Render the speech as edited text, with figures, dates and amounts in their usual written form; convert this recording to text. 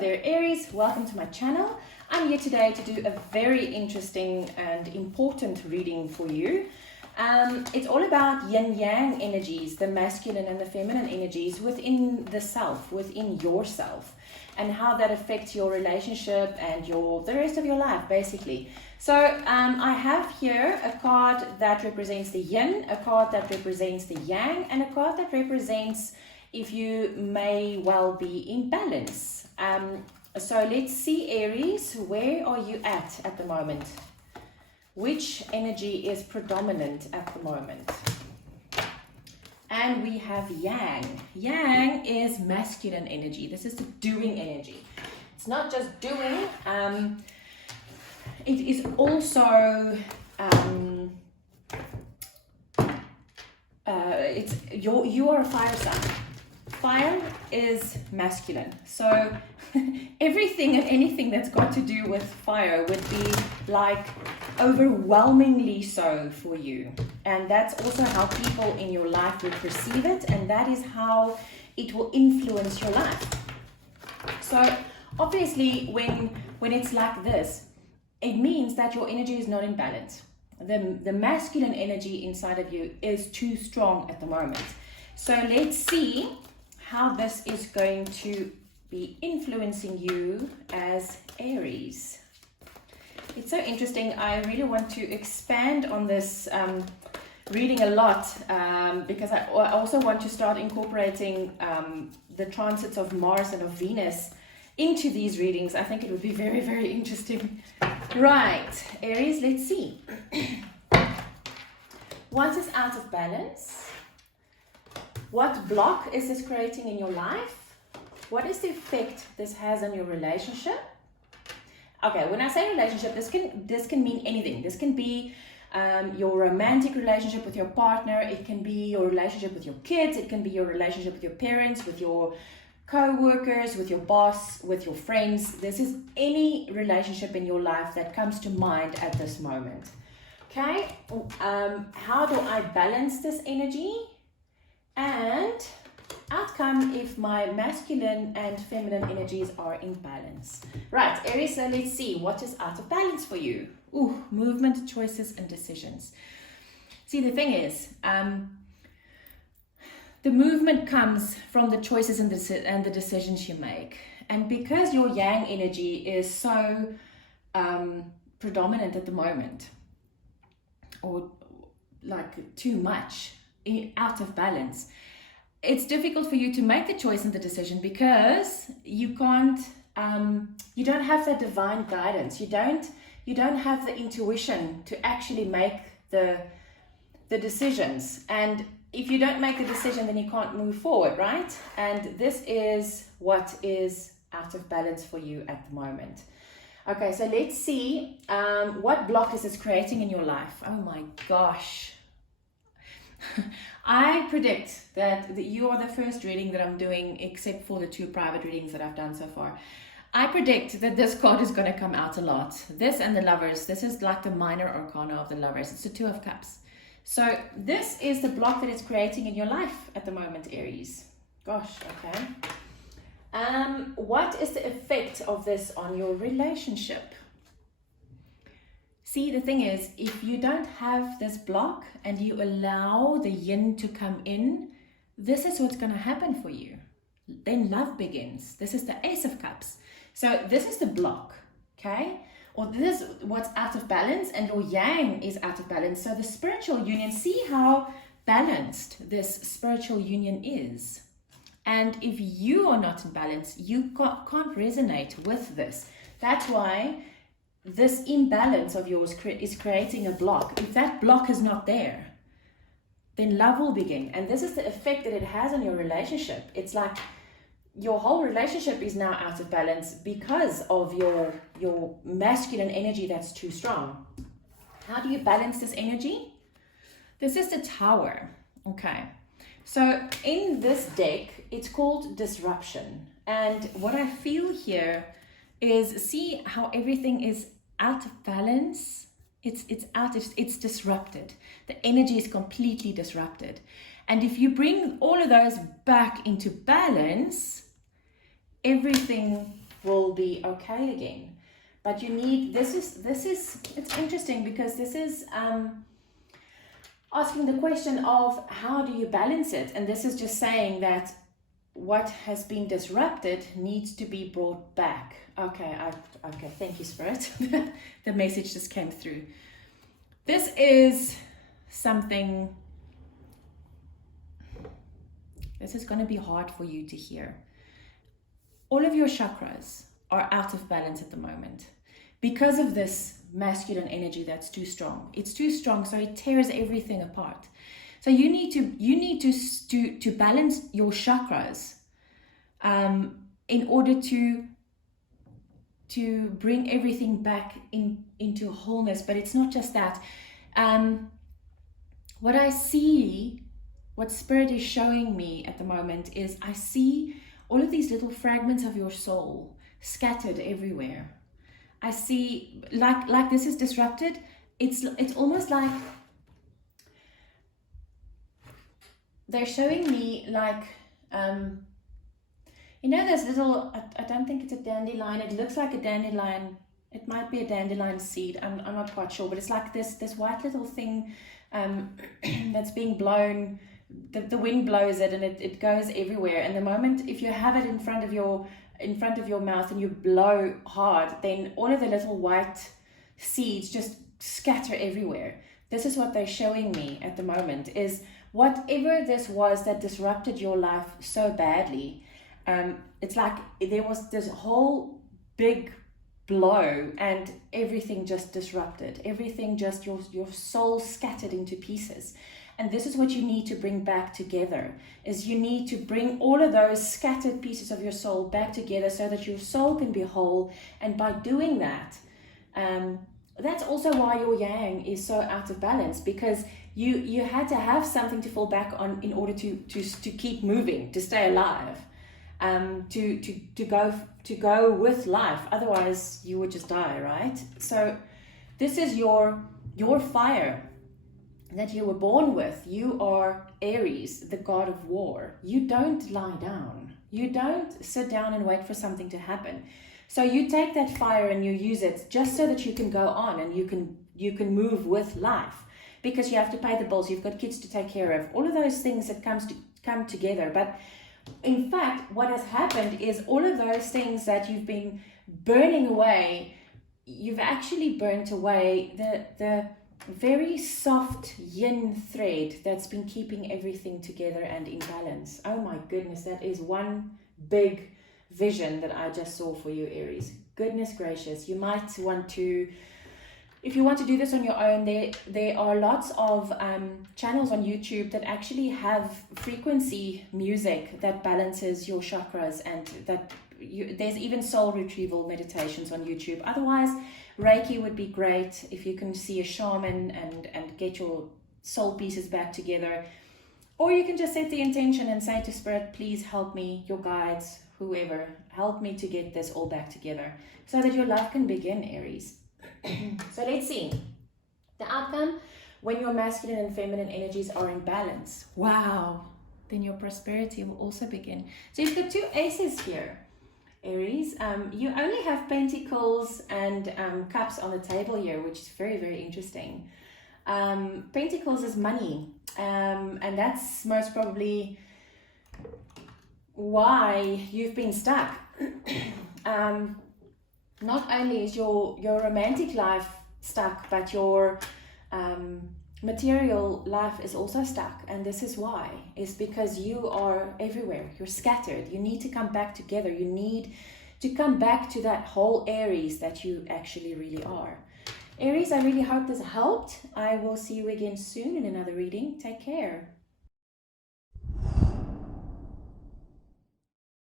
there, Aries. Welcome to my channel. I'm here today to do a very interesting and important reading for you. It's all about yin yang energies, the masculine and the feminine energies within the self, within yourself, and how that affects your relationship and the rest of your life, basically. So I have here a card that represents the yin, a card that represents the yang, and a card that represents if you may well be in balance. So let's see, Aries, where are you at the moment? Which energy is predominant at the moment? And we have yang. Yang is masculine energy. This is the doing energy. It's not just doing. It is also you are a fire sign. Fire is masculine, so everything and anything that's got to do with fire would be like overwhelmingly so for you, and that's also how people in your life will perceive it, and that is how it will influence your life. So obviously when it's like this, it means that your energy is not in balance. The masculine energy inside of you is too strong at the moment. So let's see how this is going to be influencing you as Aries. It's so interesting. I really want to expand on this reading a lot because I also want to start incorporating the transits of Mars and of Venus into these readings. I think it would be very, very interesting. Right, Aries, let's see. What is out of balance? What block is this creating in your life? What is the effect this has on your relationship? Okay, when I say relationship, this can mean anything. This can be your romantic relationship with your partner. It can be your relationship with your kids. It can be your relationship with your parents, with your co-workers, with your boss, with your friends. This is any relationship in your life that comes to mind at this moment. Okay, how do I balance this energy? And outcome if my masculine and feminine energies are in balance. Right, Aries, so let's see what is out of balance for you. Ooh, movement, choices, and decisions. See, the thing is, the movement comes from the choices and the decisions you make. And because your yang energy is so predominant at the moment, or like too much, out of balance, it's difficult for you to make the choice and the decision because you can't you don't have that divine guidance. You don't have the intuition to actually make the decisions, and if you don't make the decision, then you can't move forward, right? And this is what is out of balance for you at the moment. Okay, so let's see what block is this creating in your life. Oh my gosh. I predict that you are the first reading that I'm doing, except for the 2 private readings that I've done so far. I predict that this card is going to come out a lot. This and the Lovers. This is like the minor arcana of the Lovers. It's the 2 of Cups. So this is the block that it's creating in your life at the moment, Aries. Gosh, okay. What is the effect of this on your relationship? See, the thing is, if you don't have this block and you allow the yin to come in, this is what's going to happen for you. Then love begins. This is the Ace of Cups. So this is the block, okay? Or this is what's out of balance, and your yang is out of balance. So the spiritual union, see how balanced this spiritual union is. And if you are not in balance, you can't resonate with this. That's why this imbalance of yours is creating a block. If that block is not there, then love will begin. And this is the effect that it has on your relationship. It's like your whole relationship is now out of balance because of your masculine energy that's too strong. How do you balance this energy? This is the Tower. Okay. So in this deck, it's called Disruption. And what I feel here is, see how everything is out of balance? It's disrupted. The energy is completely disrupted. And if you bring all of those back into balance, everything will be okay again. But you need, this is, it's interesting because this is asking the question of how do you balance it? And this is just saying that what has been disrupted needs to be brought back. Okay, okay, thank you, Spirit. The message just came through. This is something, this is going to be hard for you to hear. All of your chakras are out of balance at the moment because of this masculine energy that's too strong. It's too strong, so it tears everything apart. So you need to balance your chakras in order to bring everything back into wholeness. But it's not just that. What I see, what Spirit is showing me at the moment is I see all of these little fragments of your soul scattered everywhere. I see, like this is disrupted. It's almost like they're showing me like, you know, there's little, I don't think it's a dandelion. It looks like a dandelion. It might be a dandelion seed. I'm not quite sure, but it's like this white little thing that's being blown. The wind blows it and it goes everywhere. And the moment, if you have it in front of your mouth and you blow hard, then all of the little white seeds just scatter everywhere. This is what they're showing me at the moment, is whatever this was that disrupted your life so badly, it's like there was this whole big blow and everything just disrupted. Everything just, your soul scattered into pieces. And this is what you need to bring back together, is you need to bring all of those scattered pieces of your soul back together so that your soul can be whole. And by doing that, that's also why your yang is so out of balance, because you had to have something to fall back on in order to keep moving, to stay alive, to go with life. Otherwise, you would just die, right? So this is your fire that you were born with. You are Aries, the god of war. You don't lie down. You don't sit down and wait for something to happen. So you take that fire and you use it just so that you can go on and you can move with life, because you have to pay the bills, you've got kids to take care of, all of those things that come together. But in fact, what has happened is all of those things that you've been burning away, you've actually burnt away the very soft yin thread that's been keeping everything together and in balance. Oh my goodness, that is one big vision that I just saw for you, Aries. Goodness gracious, you might want to, if you want to do this on your own, there are lots of channels on YouTube that actually have frequency music that balances your chakras, and that there's even soul retrieval meditations on YouTube. Otherwise, Reiki would be great if you can see a shaman and get your soul pieces back together. Or you can just set the intention and say to Spirit, please help me, your guides, whoever, help me to get this all back together so that your life can begin, Aries. So let's see. The outcome, when your masculine and feminine energies are in balance. Wow. Then your prosperity will also begin. So you've got two aces here, Aries. You only have pentacles and cups on the table here, which is very, very interesting. Pentacles is money. And that's most probably why you've been stuck. Not only is your romantic life stuck, but your material life is also stuck. And this is why, is because you are everywhere. You're scattered. You need to come back together. You need to come back to that whole Aries that you actually really are. Aries, I really hope this helped. I will see you again soon in another reading. Take care.